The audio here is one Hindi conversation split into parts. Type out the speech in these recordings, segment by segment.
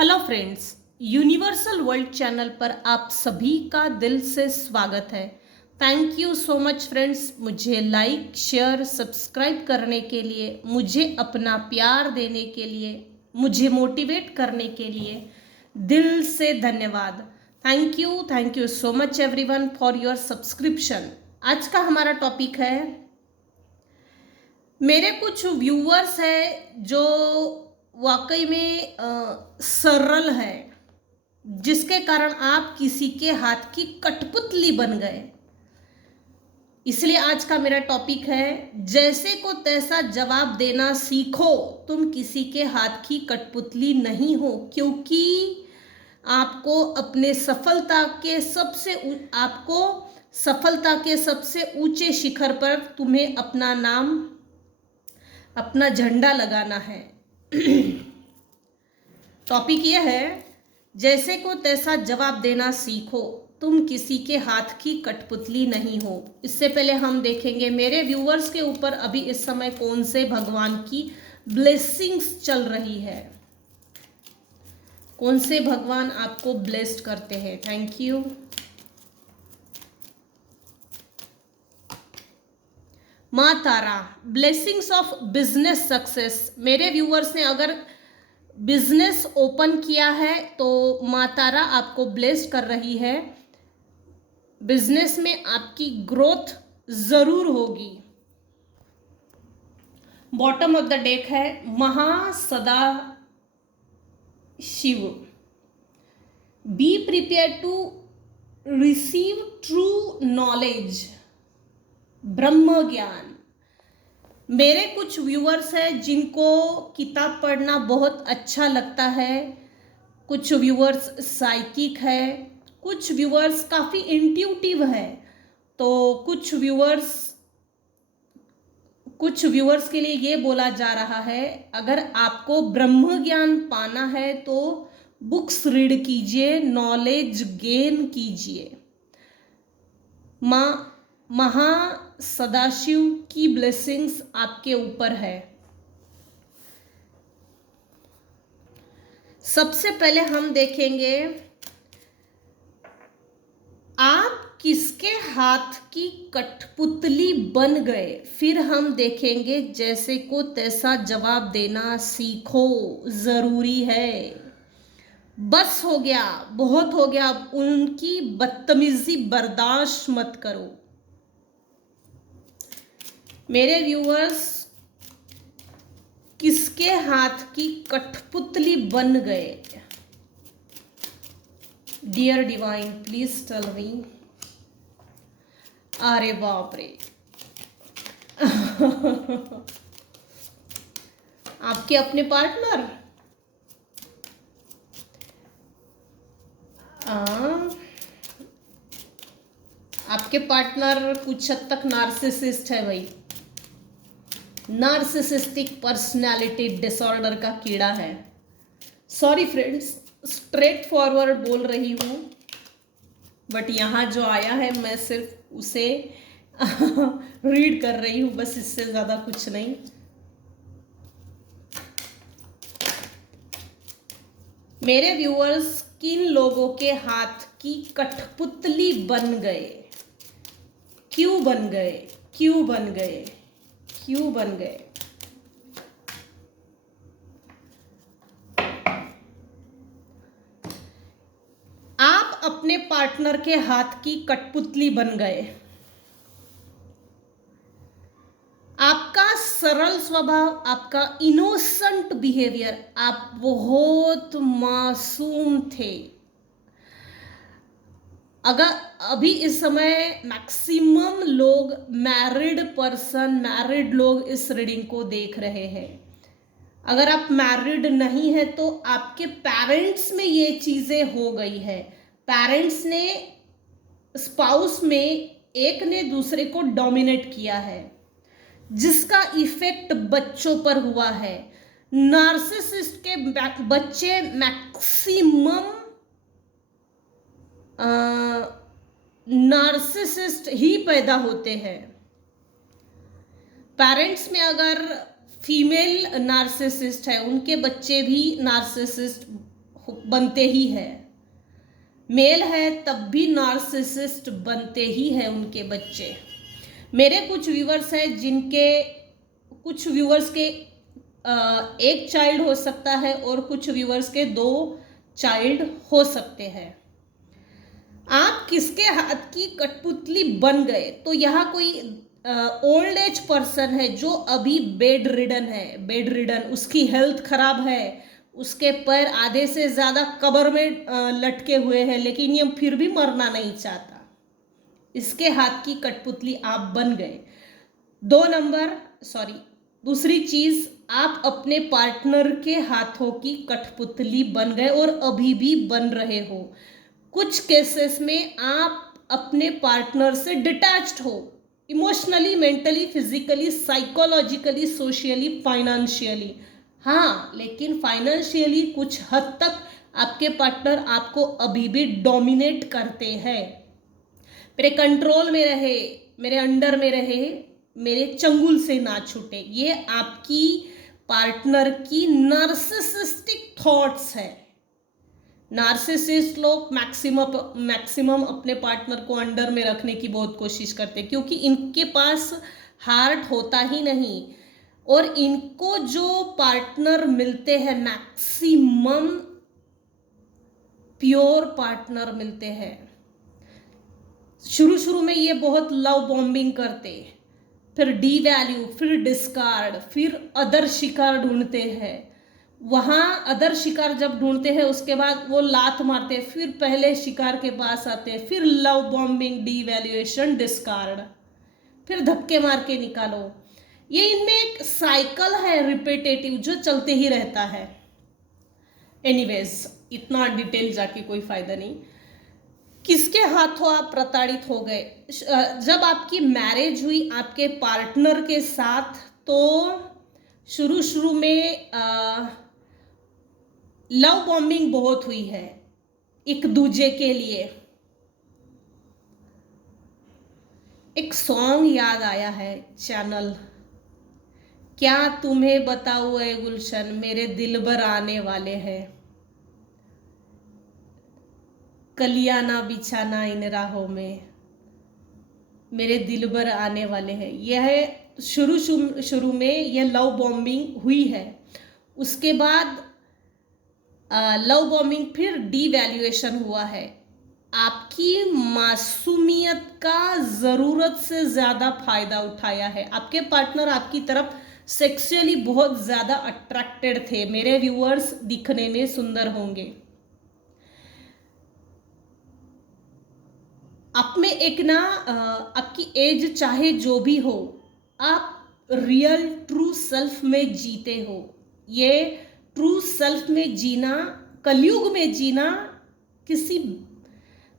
Hello friends, universal world channel पर आप सभी का दिल से स्वागत है। Thank you so much friends, मुझे लाइक शेयर सब्सक्राइब करने के लिए, मुझे अपना प्यार देने के लिए, मुझे मोटिवेट करने के लिए दिल से धन्यवाद। Thank you so much everyone for your subscription. आज का हमारा टॉपिक है, मेरे कुछ व्यूअर्स हैं जो वाकई में सरल है, जिसके कारण आप किसी के हाथ की कठपुतली बन गए। इसलिए आज का मेरा टॉपिक है, जैसे को तैसा जवाब देना सीखो, तुम किसी के हाथ की कठपुतली नहीं हो। क्योंकि आपको अपने सफलता के सबसे ऊंचे शिखर पर तुम्हें अपना नाम, अपना झंडा लगाना है। टॉपिक यह है, जैसे को तैसा जवाब देना सीखो, तुम किसी के हाथ की कठपुतली नहीं हो। इससे पहले हम देखेंगे मेरे व्यूअर्स के ऊपर अभी इस समय कौन से भगवान की ब्लेसिंग्स चल रही है, कौन से भगवान आपको ब्लेस्ड करते हैं। Thank you. माँ तारा, ब्लेसिंग्स ऑफ बिजनेस सक्सेस। मेरे व्यूअर्स ने अगर बिजनेस ओपन किया है तो माँ तारा आपको ब्लेस्ड कर रही है। बिजनेस में आपकी ग्रोथ जरूर होगी। बॉटम ऑफ द डेक है Mahasada Shiv. Be prepare to receive true knowledge, ब्रह्म ज्ञान। मेरे कुछ व्यूअर्स हैं जिनको किताब पढ़ना बहुत अच्छा लगता है, कुछ व्यूअर्स साइकिक है, कुछ व्यूअर्स काफ़ी इंट्यूटिव है, तो कुछ व्यूअर्स के लिए ये बोला जा रहा है, अगर आपको ब्रह्म ज्ञान पाना है तो बुक्स रीड कीजिए, नॉलेज गेन कीजिए। महा सदाशिव की ब्लेसिंग्स आपके ऊपर है। सबसे पहले हम देखेंगे आप किसके हाथ की कठपुतली बन गए, फिर हम देखेंगे जैसे को तैसा जवाब देना सीखो, जरूरी है। बस हो गया, बहुत हो गया, अब उनकी बदतमीजी बर्दाश्त मत करो। मेरे व्यूअर्स किसके हाथ की कठपुतली बन गए? Dear divine please tell me. अरे बाप रे आपके अपने पार्टनर, आपके पार्टनर कुछ हद तक नार्सिसिस्ट है भाई, नार्सिसिस्टिक पर्सनालिटी डिसऑर्डर का कीड़ा है। सॉरी फ्रेंड्स, स्ट्रेट फॉरवर्ड बोल रही हूँ, बट यहाँ जो आया है मैं सिर्फ उसे रीड कर रही हूँ, बस इससे ज़्यादा कुछ नहीं। मेरे व्यूअर्स किन लोगों के हाथ की कठपुतली बन गए, क्यों बन गए, क्यों बन गए, क्यों बन गए? आप अपने पार्टनर के हाथ की कठपुतली बन गए। आपका सरल स्वभाव, आपका इनोसेंट बिहेवियर, आप बहुत मासूम थे। अगर अभी इस समय मैक्सिमम लोग मैरिड लोग इस रीडिंग को देख रहे हैं। अगर आप मैरिड नहीं है तो आपके पेरेंट्स में ये चीजें हो गई है। पेरेंट्स ने, स्पाउस में एक ने दूसरे को डोमिनेट किया है, जिसका इफेक्ट बच्चों पर हुआ है। नार्सिसिस्ट के बच्चे मैक्सिमम नार्सिसिस्ट ही पैदा होते हैं। पेरेंट्स में अगर फीमेल नार्सिसिस्ट है, उनके बच्चे भी नार्सिसिस्ट बनते ही है, मेल है तब भी नार्सिसिस्ट बनते ही है उनके बच्चे। मेरे कुछ व्यूवर्स हैं जिनके, कुछ व्यूवर्स के एक चाइल्ड हो सकता है और कुछ व्यूवर्स के 2 चाइल्ड हो सकते हैं। आप किसके हाथ की कठपुतली बन गए? तो यहाँ कोई ओल्ड एज पर्सन है जो अभी बेड रिडन है, बेड रिडन, उसकी हेल्थ खराब है, उसके पैर आधे से ज़्यादा कब्र में लटके हुए हैं, लेकिन ये फिर भी मरना नहीं चाहता। इसके हाथ की कठपुतली आप बन गए। 2 नंबर, सॉरी, दूसरी चीज़, आप अपने पार्टनर के हाथों की कठपुतली बन गए और अभी भी बन रहे हो। कुछ केसेस में आप अपने पार्टनर से डिटैच्ड हो, emotionally, mentally, physically, psychologically, socially, financially. हाँ, लेकिन फाइनेंशियली कुछ हद तक आपके पार्टनर आपको अभी भी डोमिनेट करते हैं। मेरे कंट्रोल में रहे, मेरे अंडर में रहे, मेरे चंगुल से ना छूटे, ये आपकी पार्टनर की नार्सिसिस्टिक थॉट्स है। नार्सिसिस्ट लोग मैक्सिमम अपने पार्टनर को अंडर में रखने की बहुत कोशिश करते हैं, क्योंकि इनके पास हार्ट होता ही नहीं, और इनको जो पार्टनर मिलते हैं मैक्सिमम प्योर पार्टनर मिलते हैं। शुरू में ये बहुत लव बॉम्बिंग करते, फिर डी वैल्यू, फिर डिस्कार्ड, फिर अदर शिकार ढूंढते हैं। वहाँ अदर शिकार जब ढूंढते हैं उसके बाद वो लात मारते हैं, फिर पहले शिकार के पास आते हैं, फिर love bombing, D valuation, discard, फिर धक्के मार के निकालो। ये इनमें एक साइकिल है रिपीटेटिव जो चलते ही रहता है। एनीवेज, इतना डिटेल जाके कोई फायदा नहीं। किसके हाथों आप प्रताड़ित हो गए? जब आपकी मैरिज हुई आपके पार्टनर के साथ, तो शुरू में लव बॉम्बिंग बहुत हुई है एक दूजे के लिए। एक सॉन्ग याद आया है, चैनल, क्या तुम्हें बताऊं ऐ गुलशन, मेरे दिलबर आने वाले हैं, कलियाना बिछाना इन राहों में, मेरे दिलबर आने वाले हैं। यह शुरू में यह लव बॉम्बिंग हुई है। उसके बाद लव बॉम्बिंग, फिर डी वैल्यूएशन हुआ है। आपकी मासूमियत का ज़रूरत से ज़्यादा फायदा उठाया है। आपके पार्टनर आपकी तरफ सेक्सुअली बहुत ज़्यादा अट्रैक्टेड थे। मेरे व्यूअर्स दिखने में सुंदर होंगे। आप में एक ना, आपकी एज चाहे जो भी हो, आप रियल ट्रू सेल्फ में जीते हो। ये ट्रू सेल्फ में जीना, कलयुग में जीना किसी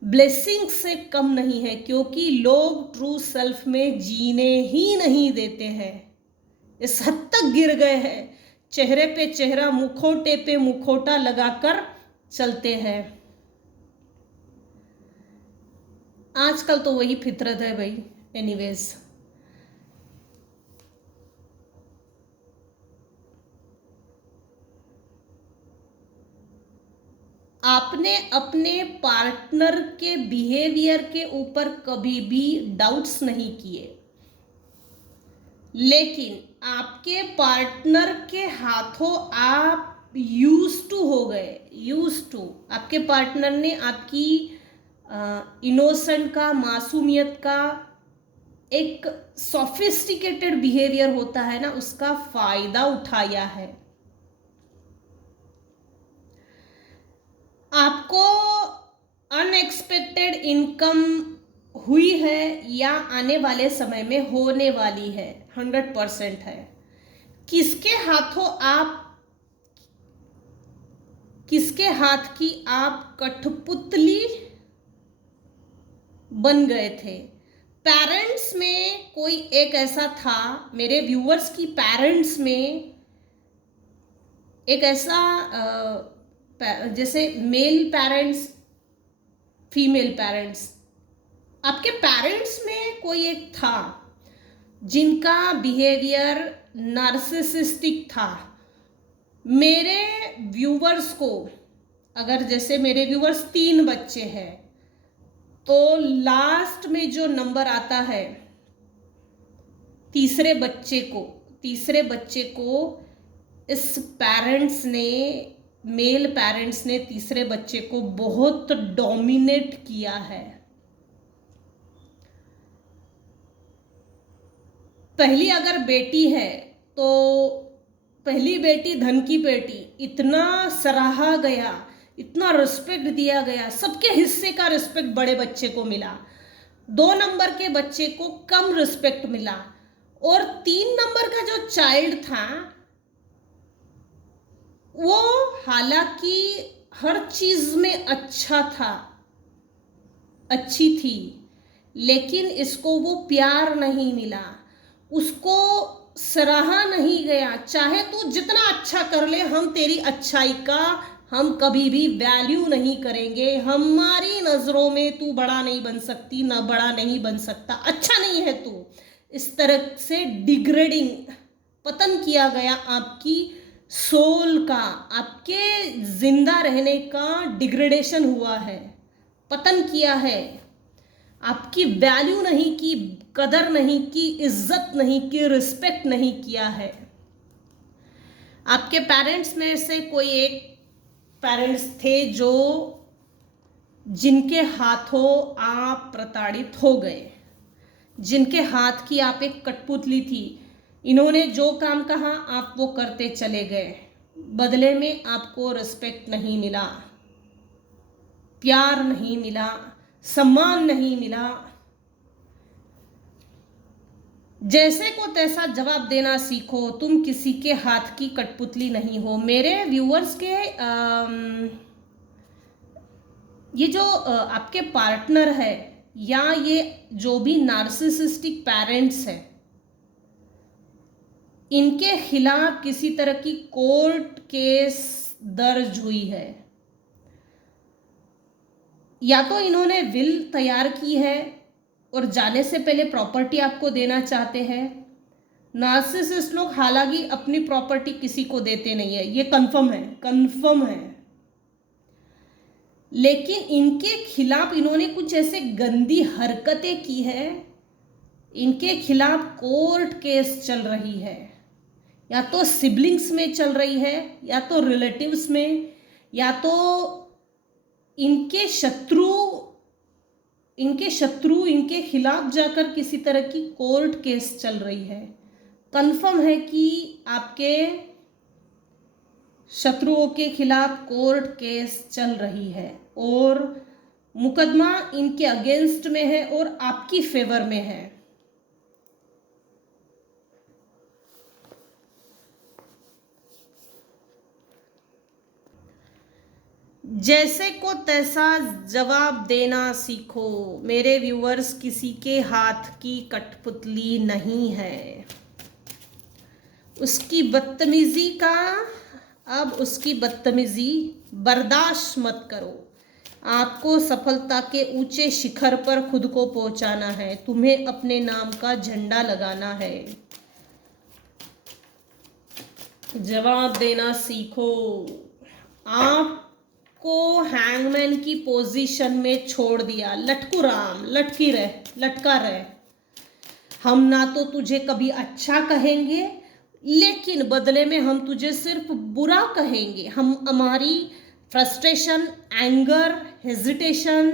ब्लेसिंग से कम नहीं है, क्योंकि लोग ट्रू सेल्फ में जीने ही नहीं देते हैं। इस हद तक गिर गए हैं, चेहरे पे चेहरा, मुखौटे पे मुखौटा लगाकर चलते हैं। आजकल तो वही फितरत है भाई। एनीवेज, आपने अपने पार्टनर के बिहेवियर के ऊपर कभी भी डाउट्स नहीं किए, लेकिन आपके पार्टनर के हाथों आप यूज्ड टू हो गए। यूज्ड टू, आपके पार्टनर ने आपकी इनोसेंट का, मासूमियत का, एक सोफिस्टिकेटेड बिहेवियर होता है ना, उसका फायदा उठाया है। आपको अनएक्सपेक्टेड इनकम हुई है या आने वाले समय में होने वाली है, 100% है। किसके हाथ की आप कठपुतली बन गए थे? पेरेंट्स में कोई एक ऐसा था, मेरे व्यूअर्स की पेरेंट्स में एक ऐसा, जैसे मेल पेरेंट्स, फीमेल पेरेंट्स, आपके पेरेंट्स में कोई एक था जिनका बिहेवियर नार्सिसिस्टिक था। मेरे व्यूवर्स को अगर जैसे मेरे व्यूवर्स 3 बच्चे हैं तो लास्ट में जो नंबर आता है तीसरे बच्चे को इस पेरेंट्स ने, मेल पेरेंट्स ने तीसरे बच्चे को बहुत डोमिनेट किया है। पहली अगर बेटी है तो पहली बेटी धन की बेटी, इतना सराहा गया, इतना रिस्पेक्ट दिया गया, सबके हिस्से का रिस्पेक्ट बड़े बच्चे को मिला। 2 नंबर के बच्चे को कम रिस्पेक्ट मिला और 3 नंबर का जो चाइल्ड था वो हालांकि हर चीज में अच्छा था, अच्छी थी, लेकिन इसको वो प्यार नहीं मिला, उसको सराहा नहीं गया। चाहे तू जितना अच्छा कर ले, हम तेरी अच्छाई का हम कभी भी वैल्यू नहीं करेंगे, हमारी नजरों में तू बड़ा नहीं बन सकती, ना बड़ा नहीं बन सकता, अच्छा नहीं है तू। इस तरह से डिग्रेडिंग, पतन किया गया आपकी सोल का, आपके जिंदा रहने का डिग्रेडेशन हुआ है, पतन किया है, आपकी वैल्यू नहीं की, कदर नहीं की, इज्जत नहीं की, रिस्पेक्ट नहीं किया है। आपके पेरेंट्स में से कोई एक पेरेंट्स थे जो जिनके हाथों आप प्रताड़ित हो गए, जिनके हाथ की आप एक कठपुतली थी। इन्होंने जो काम कहा आप वो करते चले गए, बदले में आपको रिस्पेक्ट नहीं मिला, प्यार नहीं मिला, सम्मान नहीं मिला। जैसे को तैसा जवाब देना सीखो, तुम किसी के हाथ की कठपुतली नहीं हो। मेरे व्यूअर्स के ये जो आपके पार्टनर है या ये जो भी नार्सिसिस्टिक पेरेंट्स हैं, इनके खिलाफ किसी तरह की कोर्ट केस दर्ज हुई है, या तो इन्होंने विल तैयार की है और जाने से पहले प्रॉपर्टी आपको देना चाहते हैं। नार्सिसिस्ट लोग हालांकि अपनी प्रॉपर्टी किसी को देते नहीं है, ये कंफर्म है, लेकिन इनके खिलाफ इन्होंने कुछ ऐसे गंदी हरकतें की है, इनके खिलाफ कोर्ट केस चल रही है, या तो सिबलिंग्स में चल रही है, या तो रिलेटिव्स में, या तो इनके शत्रु इनके खिलाफ जाकर किसी तरह की कोर्ट केस चल रही है। कंफर्म है कि आपके शत्रुओं के खिलाफ कोर्ट केस चल रही है और मुकदमा इनके अगेंस्ट में है और आपकी फेवर में है। जैसे को तैसा जवाब देना सीखो। मेरे व्यूअर्स, किसी के हाथ की कठपुतली नहीं है। उसकी बदतमीजी बर्दाश्त मत करो। आपको सफलता के ऊंचे शिखर पर खुद को पहुंचाना है, तुम्हें अपने नाम का झंडा लगाना है। जवाब देना सीखो। आपको हैंगमैन की पोजीशन में छोड़ दिया, लटका रहे। हम ना तो तुझे कभी अच्छा कहेंगे, लेकिन बदले में हम तुझे सिर्फ बुरा कहेंगे। हम हमारी फ्रस्ट्रेशन, एंगर, हेजिटेशन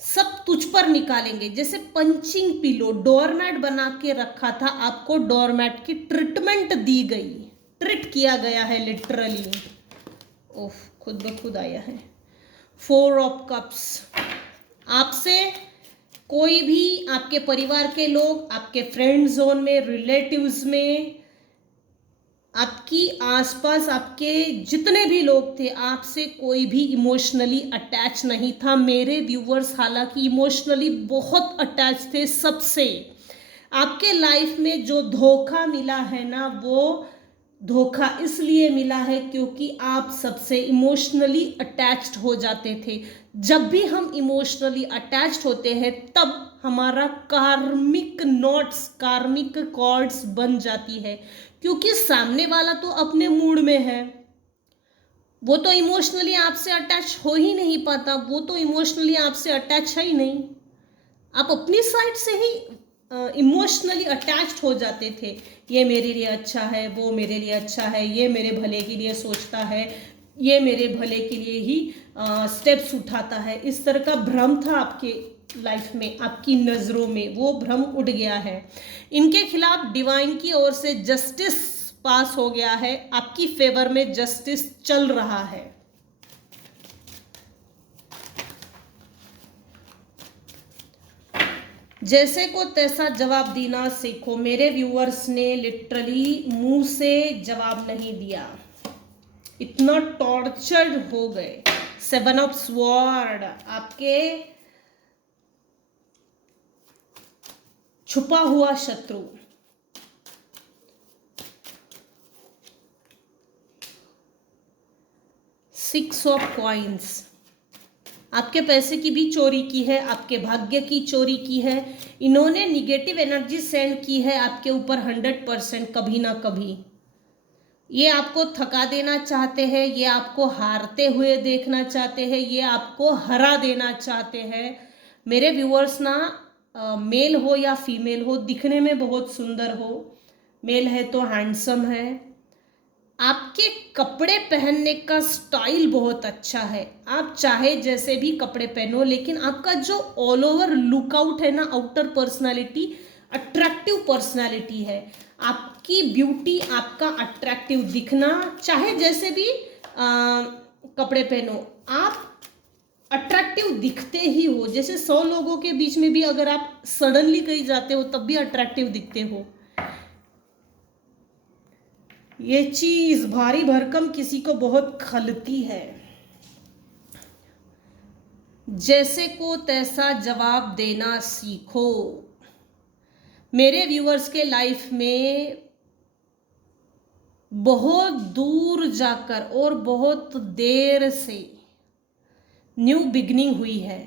सब तुझ पर निकालेंगे। जैसे पंचिंग पिलो, डोरमैट बना के रखा था, आपको डोरमैट की ट्रीटमेंट दी गई, ट्रीट किया गया है लिटरली। ओह, खुद ब खुद आया है 4 ऑफ कप्स। आपसे कोई भी, आपके परिवार के लोग, आपके फ्रेंड जोन में, रिलेटिव्स में, आपकी आसपास आपके जितने भी लोग थे, आपसे कोई भी इमोशनली अटैच नहीं था। मेरे व्यूवर्स हालांकि इमोशनली बहुत अटैच थे सबसे। आपके लाइफ में जो धोखा मिला है ना, वो धोखा इसलिए मिला है क्योंकि आप सबसे इमोशनली अटैच्ड हो जाते थे। जब भी हम इमोशनली अटैच्ड होते हैं तब हमारा कार्मिक कॉर्ड्स बन जाती है, क्योंकि सामने वाला तो अपने मूड में है, वो तो इमोशनली आपसे अटैच हो ही नहीं पाता, वो तो इमोशनली आपसे अटैच है ही नहीं। आप अपनी साइड से ही इमोशनली अटैच्ड हो जाते थे। ये मेरे लिए अच्छा है, वो मेरे लिए अच्छा है, ये मेरे भले के लिए सोचता है, ये मेरे भले के लिए ही स्टेप्स उठाता है। इस तरह का भ्रम था आपके लाइफ में, आपकी नज़रों में वो भ्रम उड़ गया है। इनके खिलाफ डिवाइन की ओर से जस्टिस पास हो गया है, आपकी फेवर में जस्टिस चल रहा है। जैसे को तैसा जवाब देना सीखो। मेरे व्यूअर्स ने लिटरली मुंह से जवाब नहीं दिया, इतना टॉर्चर्ड हो गए। 7 ऑफ स्वॉर्ड, आपके छुपा हुआ शत्रु। 6 ऑफ कॉइन्स, आपके पैसे की भी चोरी की है, आपके भाग्य की चोरी की है। इन्होंने निगेटिव एनर्जी सेंड की है आपके ऊपर 100%, कभी ना कभी। ये आपको थका देना चाहते हैं, ये आपको हारते हुए देखना चाहते हैं, ये आपको हरा देना चाहते हैं। मेरे व्यूअर्स ना, मेल हो या फीमेल हो, दिखने में बहुत सुंदर हो, मेल है तो हैंडसम है, आपके कपड़े पहनने का स्टाइल बहुत अच्छा है, आप चाहे जैसे भी कपड़े पहनो, लेकिन आपका जो ऑल ओवर लुकआउट है ना, आउटर पर्सनालिटी अट्रैक्टिव पर्सनालिटी है। आपकी ब्यूटी, आपका अट्रैक्टिव दिखना, चाहे जैसे भी कपड़े पहनो, आप अट्रैक्टिव दिखते ही हो। जैसे 100 लोगों के बीच में भी अगर आप सडनली कहीं जाते हो तब भी अट्रैक्टिव दिखते हो। ये चीज भारी भरकम किसी को बहुत खलती है। जैसे को तैसा जवाब देना सीखो। मेरे व्यूअर्स के लाइफ में बहुत दूर जाकर और बहुत देर से न्यू बिगनिंग हुई है।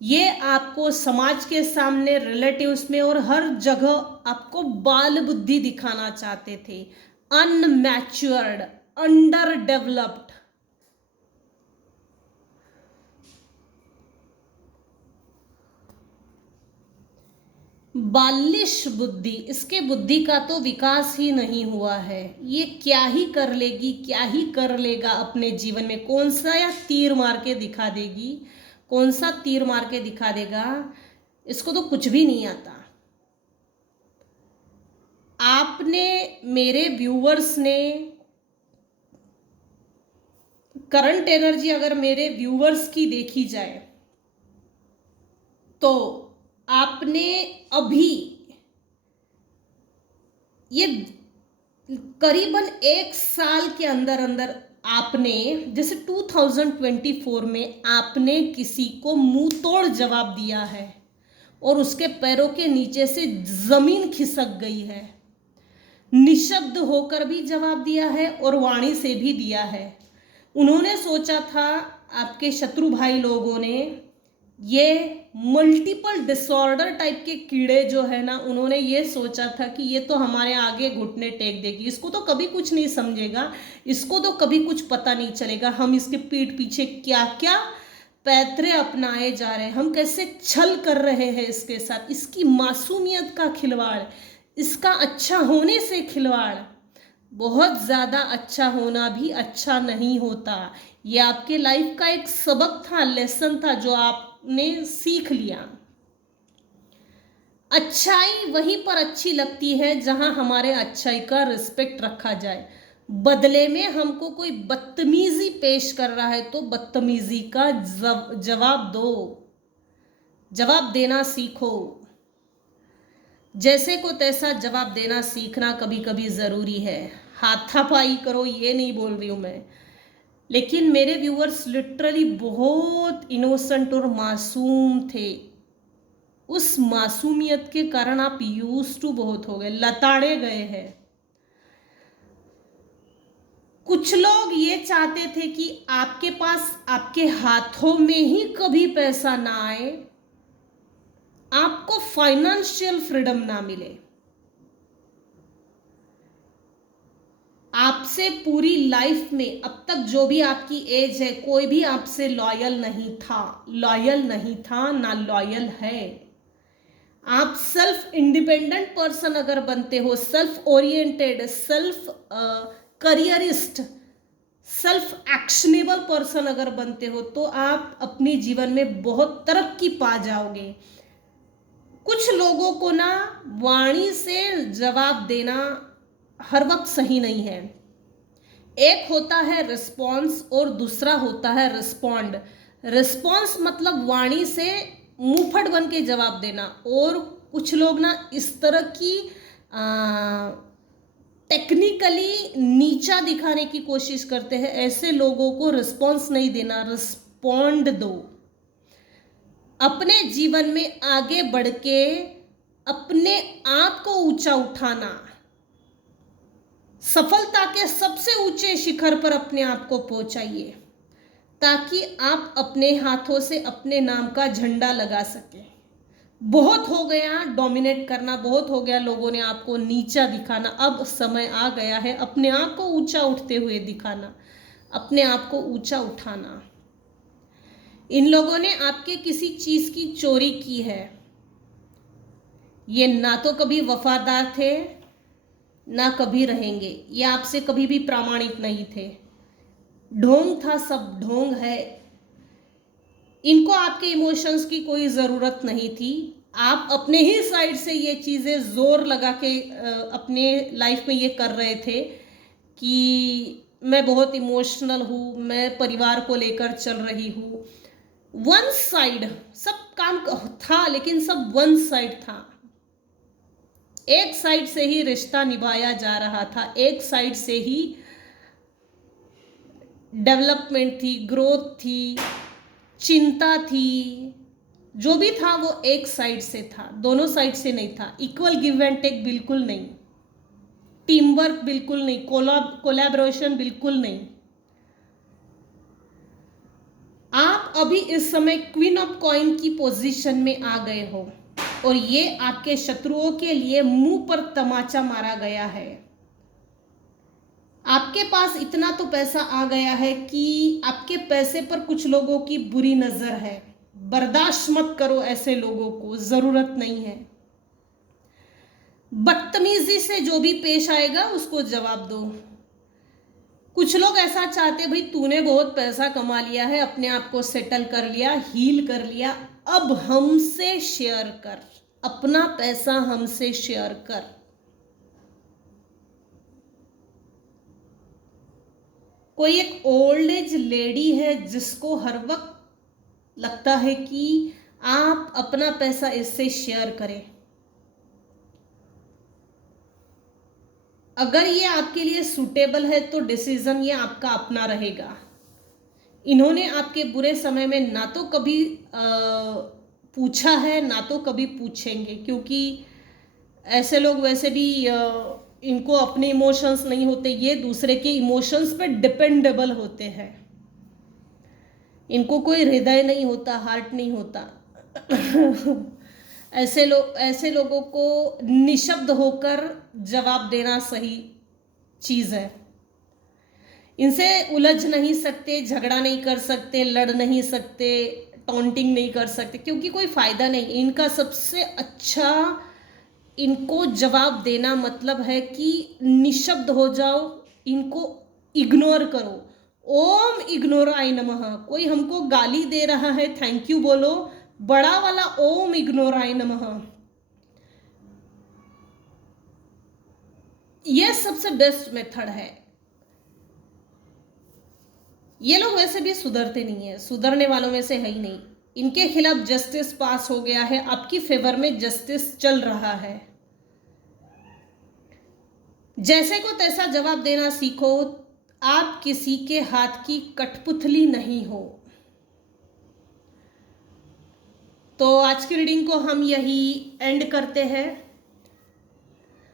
ये आपको समाज के सामने, रिलेटिव्स में और हर जगह आपको बाल बुद्धि दिखाना चाहते थे, अनमैच्योर्ड, अंडर डेवलप्ड। बालिश बुद्धि, इसके बुद्धि का तो विकास ही नहीं हुआ है। ये क्या ही कर लेगी, क्या ही कर लेगा अपने जीवन में, कौन सा या तीर मार के दिखा देगी, कौन सा तीर मार के दिखा देगा, इसको तो कुछ भी नहीं आता। आपने, मेरे व्यूअर्स ने, करंट एनर्जी अगर मेरे व्यूअर्स की देखी जाए तो आपने अभी ये करीबन 1 साल के अंदर अंदर आपने, जैसे 2024 में आपने किसी को मुंह तोड़ जवाब दिया है और उसके पैरों के नीचे से जमीन खिसक गई है। निशब्द होकर भी जवाब दिया है और वाणी से भी दिया है। उन्होंने सोचा था, आपके शत्रु भाई लोगों ने, ये मल्टीपल डिसऑर्डर टाइप के कीड़े जो है ना, उन्होंने ये सोचा था कि ये तो हमारे आगे घुटने टेक देगी, इसको तो कभी कुछ नहीं समझेगा, इसको तो कभी कुछ पता नहीं चलेगा, हम इसके पीठ पीछे क्या क्या पैतरे अपनाए जा रहे हैं, हम कैसे छल कर रहे हैं इसके साथ, इसकी मासूमियत का खिलवाड़, इसका अच्छा होने से खिलवाड़। बहुत ज़्यादा अच्छा होना भी अच्छा नहीं होता। ये आपके लाइफ का एक सबक था, लेसन था जो आपने सीख लिया। अच्छाई वहीं पर अच्छी लगती है जहां हमारे अच्छाई का रिस्पेक्ट रखा जाए। बदले में हमको कोई बदतमीजी पेश कर रहा है तो बदतमीजी का जवाब दो, जवाब देना सीखो। जैसे को तैसा जवाब देना सीखना कभी कभी ज़रूरी है। हाथापाई करो ये नहीं बोल रही हूँ मैं, लेकिन मेरे व्यूअर्स लिटरली बहुत इनोसेंट और मासूम थे। उस मासूमियत के कारण आप यूज टू बहुत हो गए, लताड़े गए हैं। कुछ लोग ये चाहते थे कि आपके पास, आपके हाथों में ही कभी पैसा ना आए, आपको फाइनेंशियल फ्रीडम ना मिले। आपसे पूरी लाइफ में अब तक जो भी आपकी एज है, कोई भी आपसे लॉयल नहीं था, ना लॉयल है। आप सेल्फ इंडिपेंडेंट पर्सन अगर बनते हो, self oriented, self careerist, self actionable person अगर बनते हो, तो आप अपने जीवन में बहुत तरक्की पा जाओगे। कुछ लोगों को ना वाणी से जवाब देना हर वक्त सही नहीं है। एक होता है रिस्पॉन्स और दूसरा होता है रिस्पॉन्ड। रिस्पॉन्स मतलब वाणी से मुंहफट बन के जवाब देना, और कुछ लोग ना इस तरह की टेक्निकली नीचा दिखाने की कोशिश करते हैं। ऐसे लोगों को रिस्पॉन्स नहीं देना, रिस्पॉन्ड दो। अपने जीवन में आगे बढ़ के अपने आप को ऊंचा उठाना, सफलता के सबसे ऊंचे शिखर पर अपने आप को पहुंचाइए, ताकि आप अपने हाथों से अपने नाम का झंडा लगा सकें। बहुत हो गया डोमिनेट करना, बहुत हो गया लोगों ने आपको नीचा दिखाना। अब समय आ गया है अपने आप को ऊंचा उठते हुए दिखाना, अपने आप को ऊंचा उठाना। इन लोगों ने आपके किसी चीज की चोरी की है। ये ना तो कभी वफादार थे, ना कभी रहेंगे। ये आपसे कभी भी प्रामाणिक नहीं थे। ढोंग था, सब ढोंग है। इनको आपके इमोशंस की कोई ज़रूरत नहीं थी। आप अपने ही साइड से ये चीज़ें जोर लगा के अपने लाइफ में ये कर रहे थे कि मैं बहुत इमोशनल हूँ, मैं परिवार को लेकर चल रही हूँ। वन साइड सब काम था, लेकिन सब वन साइड था। एक साइड से ही रिश्ता निभाया जा रहा था, एक साइड से ही डेवलपमेंट थी, ग्रोथ थी, चिंता थी। जो भी था वो एक साइड से था, दोनों साइड से नहीं था। इक्वल गिव एंड टेक बिल्कुल नहीं, टीम वर्क बिल्कुल नहीं, कोलैबोरेशन बिल्कुल नहीं। आप अभी इस समय क्वीन ऑफ कॉइन की पोजीशन में आ गए हो, और ये आपके शत्रुओं के लिए मुंह पर तमाचा मारा गया है। आपके पास इतना तो पैसा आ गया है कि आपके पैसे पर कुछ लोगों की बुरी नजर है। बर्दाश्त मत करो ऐसे लोगों को, जरूरत नहीं है। बदतमीजी से जो भी पेश आएगा उसको जवाब दो। कुछ लोग ऐसा चाहते, भाई तूने बहुत पैसा कमा लिया है, अपने आप को सेटल कर लिया, हील कर लिया, अब हमसे शेयर कर, अपना पैसा हमसे शेयर कर। कोई एक ओल्ड एज लेडी है जिसको हर वक्त लगता है कि आप अपना पैसा इससे शेयर करें। अगर ये आपके लिए सूटेबल है तो डिसीजन ये आपका अपना रहेगा। इन्होंने आपके बुरे समय में ना तो कभी पूछा है, ना तो कभी पूछेंगे, क्योंकि ऐसे लोग वैसे भी इनको अपने इमोशंस नहीं होते, ये दूसरे के इमोशंस पे डिपेंडेबल होते हैं। इनको कोई हृदय नहीं होता, हार्ट नहीं होता। ऐसे लोगों को निशब्द होकर जवाब देना सही चीज़ है। इनसे उलझ नहीं सकते, झगड़ा नहीं कर सकते, लड़ नहीं सकते, टॉन्टिंग नहीं कर सकते, क्योंकि कोई फ़ायदा नहीं। इनका सबसे अच्छा इनको जवाब देना मतलब है कि निशब्द हो जाओ, इनको इग्नोर करो। ओम इग्नोराय नमः। कोई हमको गाली दे रहा है, थैंक यू बोलो, बड़ा वाला ओम इग्नोराय नमः। यह सबसे बेस्ट मेथड है। ये लोग वैसे भी सुधरते नहीं है, सुधरने वालों में से है ही नहीं। इनके खिलाफ जस्टिस पास हो गया है, आपकी फेवर में जस्टिस चल रहा है। जैसे को तैसा जवाब देना सीखो। आप किसी के हाथ की कठपुतली नहीं हो। तो आज की रीडिंग को हम यही एंड करते हैं।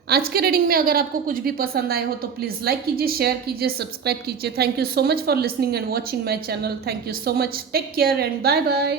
आज के रीडिंग में अगर आपको कुछ भी पसंद आए हो तो प्लीज़ लाइक कीजिए, शेयर कीजिए, सब्सक्राइब कीजिए। Thank you so much for listening and watching my channel. Thank you so much. Take care and bye bye.